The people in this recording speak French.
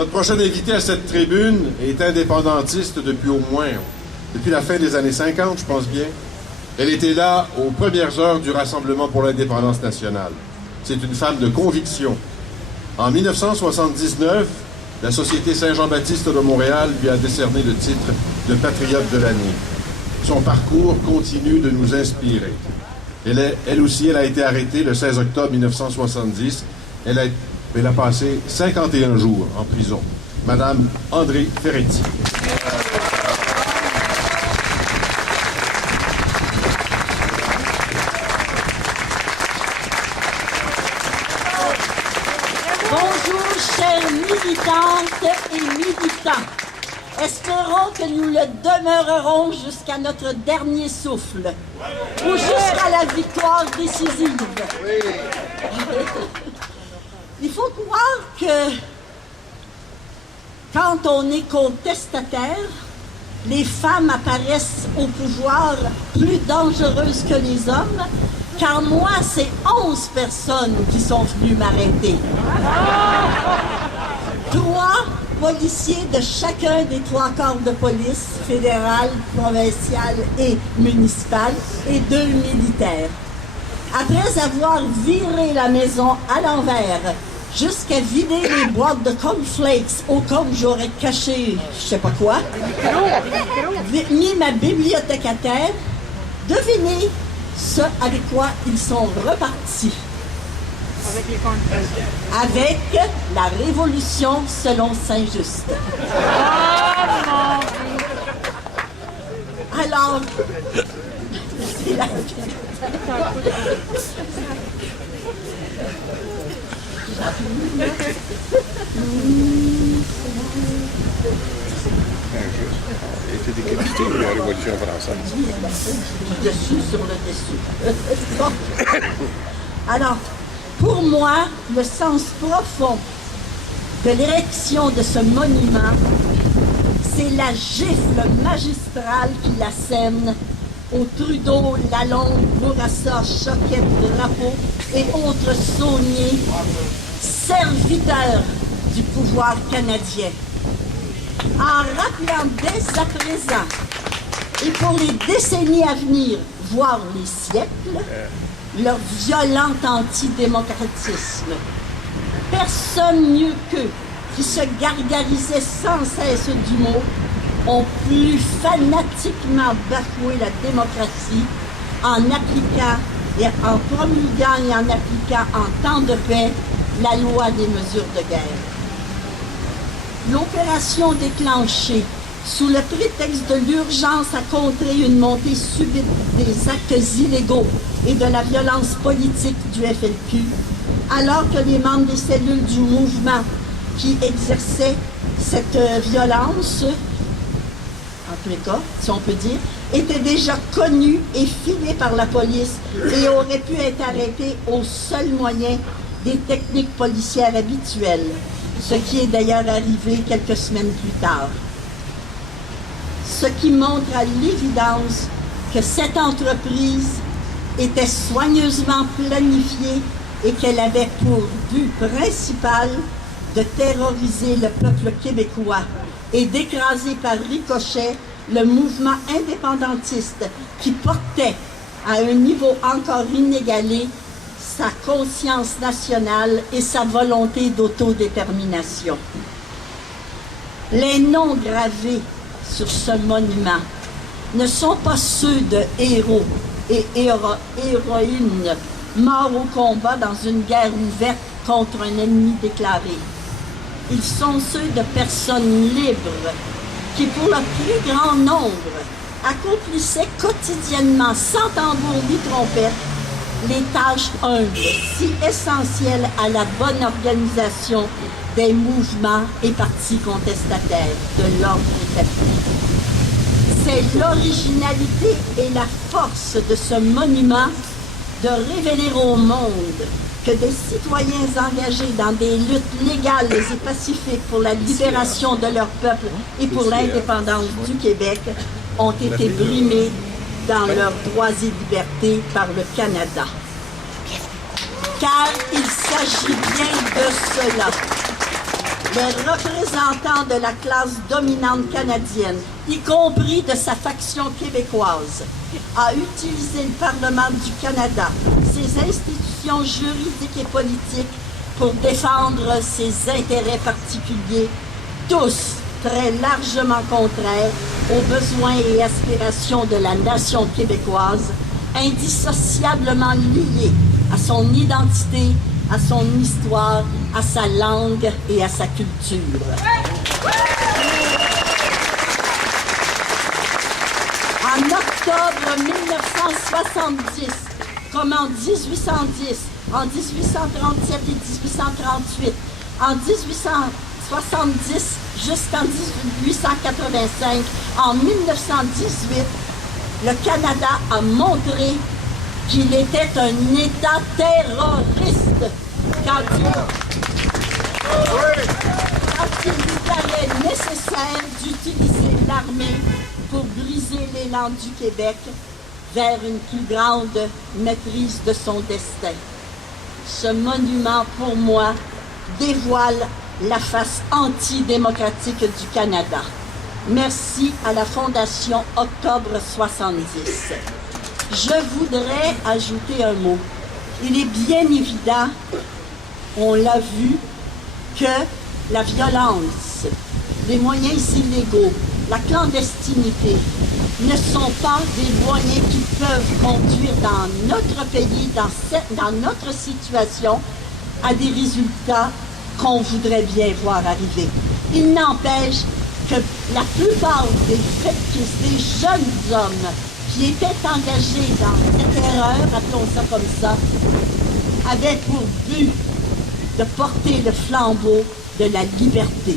Notre prochaine invitée à cette tribune est indépendantiste depuis la fin des années 50, je pense bien. Elle était là aux premières heures du Rassemblement pour l'indépendance nationale. C'est une femme de conviction. En 1979, la Société Saint-Jean-Baptiste de Montréal lui a décerné le titre de Patriote de l'année. Son parcours continue de nous inspirer. Elle aussi, elle a été arrêtée le 16 octobre 1970. Elle a passé 51 jours en prison. Madame André Ferretti. Bonjour, chères militantes et militants. Espérons que nous le demeurerons jusqu'à notre dernier souffle ou jusqu'à la victoire décisive. Il faut croire que quand on est contestataire, les femmes apparaissent au pouvoir plus dangereuses que les hommes, car moi, c'est 11 personnes qui sont venues m'arrêter. 3 policiers de chacun des 3 corps de police, fédérale, provinciale et municipale, et 2 militaires. Après avoir viré la maison à l'envers, jusqu'à vider les boîtes de cornflakes au cas où j'aurais caché je sais pas quoi, mis ma bibliothèque à terre, devinez ce avec quoi ils sont repartis. Avec les cornflakes. Avec la révolution selon Saint-Just. Alors, c'est la... Il a été décapité, la Révolution française. Dessus sur le dessus. Bon. Alors, pour moi, le sens profond de l'érection de ce monument, c'est la gifle magistrale qui l'assène aux Trudeau, Lalonde, Bourassa, Choquette, Drapeau et autres sauniers, serviteurs du pouvoir canadien. En rappelant dès à présent, et pour les décennies à venir, voire les siècles, leur violent antidémocratisme. Personne mieux qu'eux, qui se gargarisaient sans cesse du mot, ont plus fanatiquement bafoué la démocratie en appliquant et en promulguant et en appliquant en temps de paix la loi des mesures de guerre. L'opération déclenchée sous le prétexte de l'urgence à contrer une montée subite des actes illégaux et de la violence politique du FLQ, alors que les membres des cellules du mouvement qui exerçaient cette violence, en tous les cas, si on peut dire, étaient déjà connus et filés par la police et auraient pu être arrêtés au seul moyen des techniques policières habituelles, ce qui est d'ailleurs arrivé quelques semaines plus tard. Ce qui montre à l'évidence que cette entreprise était soigneusement planifiée et qu'elle avait pour but principal de terroriser le peuple québécois et d'écraser par ricochet le mouvement indépendantiste qui portait à un niveau encore inégalé sa conscience nationale et sa volonté d'autodétermination. Les noms gravés sur ce monument ne sont pas ceux de héros et héroïnes morts au combat dans une guerre ouverte contre un ennemi déclaré. Ils sont ceux de personnes libres qui, pour le plus grand nombre, accomplissaient quotidiennement, sans tambour ni trompette, les tâches humbles, si essentielles à la bonne organisation des mouvements et partis contestataires de l'ordre établi. C'est l'originalité et la force de ce monument de révéler au monde que des citoyens engagés dans des luttes légales et pacifiques pour la libération de leur peuple et pour l'indépendance du Québec ont été brimés dans leurs droits et libertés par le Canada. Car il s'agit bien de cela. les représentants de la classe dominante canadienne, y compris de sa faction québécoise, a utilisé le Parlement du Canada, ses institutions juridiques et politiques pour défendre ses intérêts particuliers, tous très largement contraires aux besoins et aspirations de la nation québécoise, indissociablement liés à son identité, à son histoire, à sa langue et à sa culture. En octobre 1970, comme en 1810, en 1837 et 1838, en 1870 jusqu'en 1885, en 1918, le Canada a montré qu'il était un État terroriste quand il lui paraît nécessaire d'utiliser l'armée pour briser l'élan du Québec vers une plus grande maîtrise de son destin. Ce monument, pour moi, dévoile la face antidémocratique du Canada. Merci à la Fondation Octobre 70. Je voudrais ajouter un mot. Il est bien évident, on l'a vu, que la violence, les moyens illégaux, la clandestinité ne sont pas des moyens qui peuvent conduire dans notre pays, dans notre situation, à des résultats qu'on voudrait bien voir arriver. Il n'empêche que la plupart des jeunes hommes qui étaient engagés dans cette erreur, appelons ça comme ça, avaient pour but de porter le flambeau de la liberté.